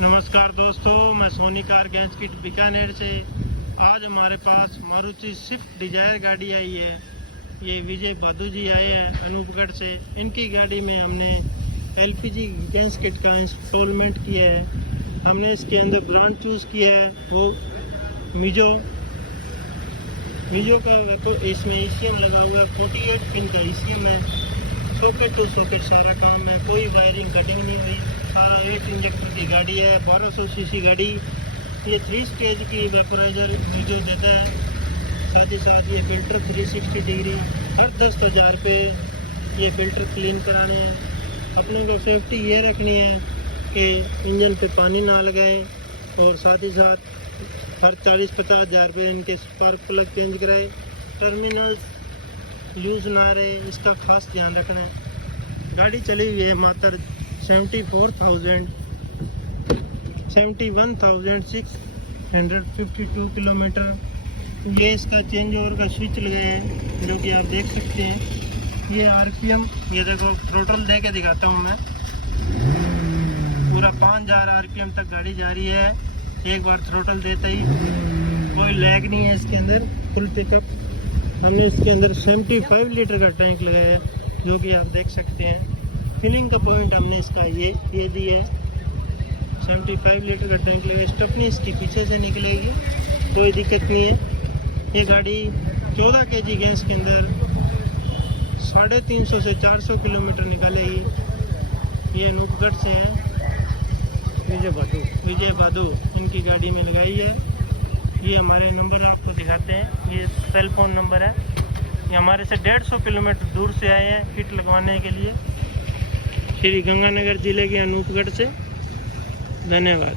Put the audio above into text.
नमस्कार दोस्तों, मैं Soni car gas kit Bikaner से। आज हमारे पास मारुति स्विफ्ट डिजायर गाड़ी आई है। ये विजय भादू जी आए हैं अनूपगढ़ से। इनकी गाड़ी में हमने एलपीजी गैस किट का इंस्टॉलमेंट किया है। हमने इसके अंदर ब्रांड चूज़ किया है वो मिजो का। तो इसमें ईसीएम लगा हुआ है, 48 पिन का ईसीएम है। सॉकेट टू सॉकेट सारा काम है, कोई वायरिंग कटिंग नहीं हुई। सारा 8 इंजेक्टर की गाड़ी है, 1200 सीसी गाड़ी। ये 3 स्टेज की वेपोराइजर मिजो देता है। साथ ही साथ ये फ़िल्टर 360 डिग्री हर 10,000 पे ये फ़िल्टर क्लीन कराने हैं। अपने को सेफ्टी ये रखनी है कि इंजन पे पानी ना लगाए, और साथ ही साथ हर 40-50 हज़ार पे इनके स्पार्क प्लग चेंज कराए। टर्मिनल्स लूज ना रहे, इसका खास ध्यान रखना है। गाड़ी चली हुई है मात्र 71,652 किलोमीटर। ये इसका चेंज ओवर का स्विच लगाया है जो कि आप देख सकते हैं। ये आरपीएम, ये देखो थ्रोटल दे के दिखाता हूँ मैं। पूरा 5000 आरपीएम तक गाड़ी जा रही है। एक बार थ्रोटल देता ही कोई लैग नहीं है इसके अंदर, फुल पिकअप। हमने इसके अंदर 75 लीटर का टैंक लगाया है जो कि आप देख सकते हैं। फिलिंग का पॉइंट हमने इसका ये दिया है। 75 लीटर का टैंक लगा। स्टेपनी इसकी पीछे से निकलेगी, कोई दिक्कत नहीं है। ये गाड़ी 14 केजी गैस के अंदर 350 से 400 किलोमीटर निकालेगी। ये अनूपगढ़ से है, विजय भादू इनकी गाड़ी में लगाई है। ये हमारे नंबर आपको दिखाते हैं, ये सेल फोन नंबर है। ये हमारे से 150 किलोमीटर दूर से आए हैं किट लगवाने के लिए, श्री गंगानगर जिले के अनूपगढ़ से। धन्यवाद।